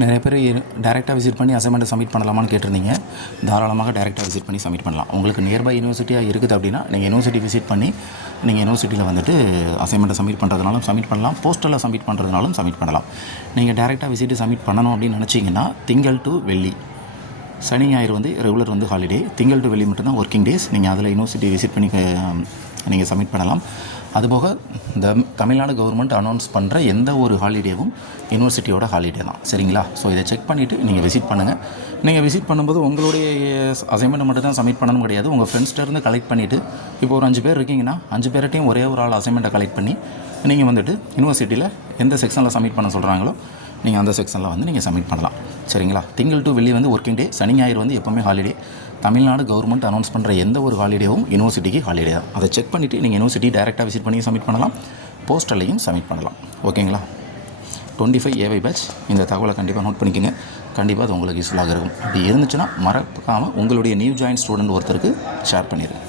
நிறைய பேர் டேரெக்டாக விசிட் பண்ணி அசைன்மெண்ட்டை சப்மிட் பண்ணலாமான்னு கேட்டிருந்தீங்க. தாராளமாக டேரெக்டாக விசிட் பண்ணி சப்மிட் பண்ணலாம். உங்களுக்கு நியர்பை யூனிவர்சிட்டியாக இருக்குது அப்படின்னா நீங்கள் யூனிவர்சிட்டி விசிட் பண்ணி நீங்கள் யூனிவர்சிட்டியில் வந்துட்டு அசைன்மெண்ட்டை சப்மிட் பண்ணுறதுனாலும் சப்மிட் பண்ணலாம், போஸ்டலில் சப்மிட் பண்ணுறதுனாலும் சப்மிட் பண்ணலாம். நீங்கள் டேரெக்டாக விசிட்டு சப்மிட் பண்ணணும் அப்படின்னு நினச்சிங்கன்னா திங்கள் டு வெள்ளி, சனி ஞாயிறு வந்து ரெகுலர் வந்து ஹாலிடே, திங்கள் டு வெள்ளி மட்டும்தான் ஒர்க்கிங் டேஸ். நீங்கள் அதில் யூனிவர்சிட்டி விசிட் பண்ணி நீங்கள் சப்மிட் பண்ணலாம். அதுபோக இந்த தமிழ்நாடு கவர்மெண்ட் அனௌன்ஸ் பண்ணுற எந்த ஒரு ஹாலிடேவும் யூனிவர்சிட்டியோட ஹாலிடே தான். சரிங்களா? ஸோ இதை செக் பண்ணிவிட்டு நீங்கள் விசிட் பண்ணுங்கள். நீங்கள் விசிட் பண்ணும்போது உங்களுடைய அசைன்மெண்ட் மட்டும் தான் சப்மிட் பண்ணணும் கிடையாது. உங்கள் ஃப்ரெண்ட்ஸ்கிட்டருந்து கலெக்ட் பண்ணிவிட்டு, இப்போ ஒரு 5 பேர் இருக்கீங்கன்னா 5 பேர்ட்டையும் ஒரே ஒரு ஆள் அசைன்மெண்ட்டை கலெக்ட் பண்ணி நீங்கள் வந்துட்டு யூனிவர்சிட்டியில் எந்த செக்ஷனில் சப்மிட் பண்ண சொல்கிறாங்களோ நீங்கள் அந்த செக்ஷனில் வந்து நீங்கள் சப்மிட் பண்ணலாம். சரிங்களா? திங்கள் டு வெள்ளி வந்து ஒர்க்கிங் டே, சனி ஞாயிறு வந்து எப்போவுமே ஹாலிடே. தமிழ்நாடு கவர்மெண்ட் அனௌன்ஸ் பண்ணுற எந்த ஒரு ஹாலிடேவும் யூனிவர்சிட்டிக்கு ஹாலிடே தான். அதை செக் பண்ணிவிட்டு நீங்கள் யூனிவர்சிட்டி டேரெக்டாக விசிட் பண்ணி சப்மிட் பண்ணலாம், போஸ்டல்லையும் சப்மிட் பண்ணலாம். ஓகேங்களா? 25 AY பேட்ச் இந்த தகவலை கண்டிப்பாக நோட் பண்ணிக்கோங்க. கண்டிப்பாக அது உங்களுக்கு யூஸ்ஃபுல்லாக இருக்கும். அப்படி இருந்துச்சுன்னா மறக்காமல் உங்களுடைய நியூ ஜாயின் ஸ்டூடெண்ட் ஒருத்தருக்கு ஷேர் பண்ணிடுங்க.